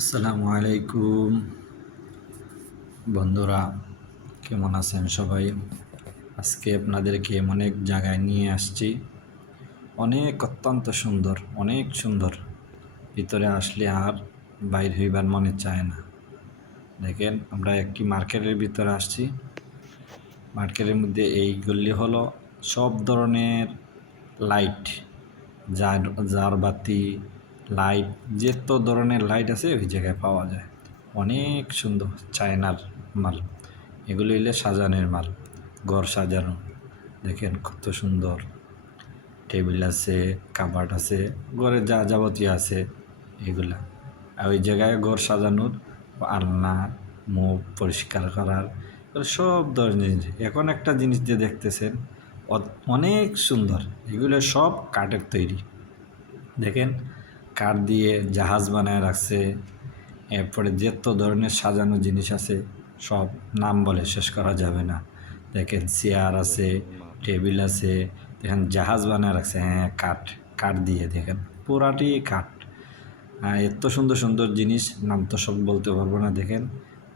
আসসালামু আলাইকুম বন্ধুরা, কেমন আছেন সবাই? আজকে আপনাদেরকে এমন এক জায়গায় নিয়ে আসছি, অত্যন্ত সুন্দর, অনেক সুন্দর। ভিতরে আসলে আর বাইর হইবার মনে চায় না। দেখেন, আমরা একটি মার্কেটের ভিতরে আসছি। মার্কেটের মধ্যে এইগুলি হলো সব ধরনের লাইট, জার বাতি, লাইট, যত ধরনের লাইট আছে ওই জায়গায় পাওয়া যায়। অনেক সুন্দর চায়নার মাল। এগুলো হইলে সাজানোর মাল, ঘর সাজানো। দেখেন কত সুন্দর। টেবিল আছে, কাবার্ড আছে, ঘরে যা যাবতীয় আছে এগুলা। আর ওই জায়গায় ঘর সাজানোর, আলনা, মুখ পরিষ্কার করার, সব ধরনের জিনিস। এখন একটা জিনিস যে দেখতেছেন অনেক সুন্দর, এগুলো সব কাঠের তৈরি। দেখেন, কাঠ দিয়ে জাহাজ বানায় রাখছে। এরপরে যত ধরনের সাজানো জিনিস আছে সব নাম বলে শেষ করা যাবে না। দেখেন, চেয়ার আছে, টেবিল আছে, দেখেন জাহাজ বানায় রাখছে। হ্যাঁ, কাঠ, কাঠ দিয়ে দেখেন পুরাটি কাঠ। এত সুন্দর সুন্দর জিনিস, নাম তো সব বলতে পারবো না। দেখেন,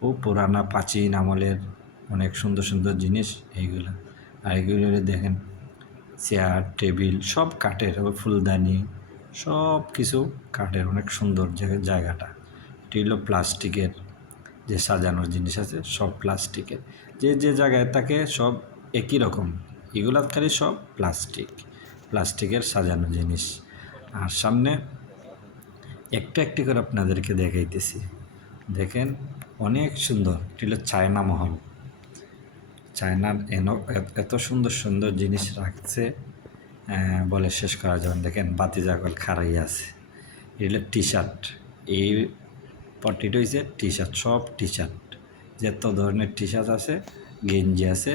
ও পুরানা প্রাচীন আমলের অনেক সুন্দর সুন্দর জিনিস এইগুলো। আর এগুলো দেখেন, চেয়ার টেবিল সব কাঠের, ফুলদানি সব কিছু কাঠের। অনেক সুন্দর জায়গাটা। এটি হলো প্লাস্টিকের যে সাজানোর জিনিস আছে, সব প্লাস্টিকের। যে যে জায়গায় থাকে সব একই রকম। এগুলা খালি সব প্লাস্টিকের সাজানো জিনিস। আর সামনে একটা একটি করে আপনাদেরকে দেখাইতেছি। দেখেন, অনেক সুন্দর। এটি হলো চায়না মহল। চায়নার এত সুন্দর সুন্দর জিনিস রাখছে, বলে শেষ করা যাবে। দেখেন, বাতি জাগল খারাই আছে। এগুলো টি শার্ট, এই পটিটা হয়েছে টি শার্ট, সব টি শার্ট, যত ধরনের টি শার্ট আছে, গেঞ্জি আছে,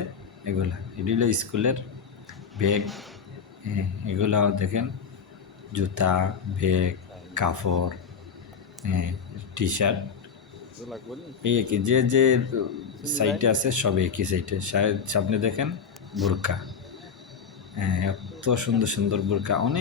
এগুলা। এগুলো স্কুলের ব্যাগ, এগুলো দেখেন, জুতা, ব্যাগ, কাপড়, টি শার্ট, এই একই। যে যে সাইটে আছে সব একই সাইটে। সামনে দেখেন বোরকা, এত সুন্দর সুন্দর বোরকা, অনেক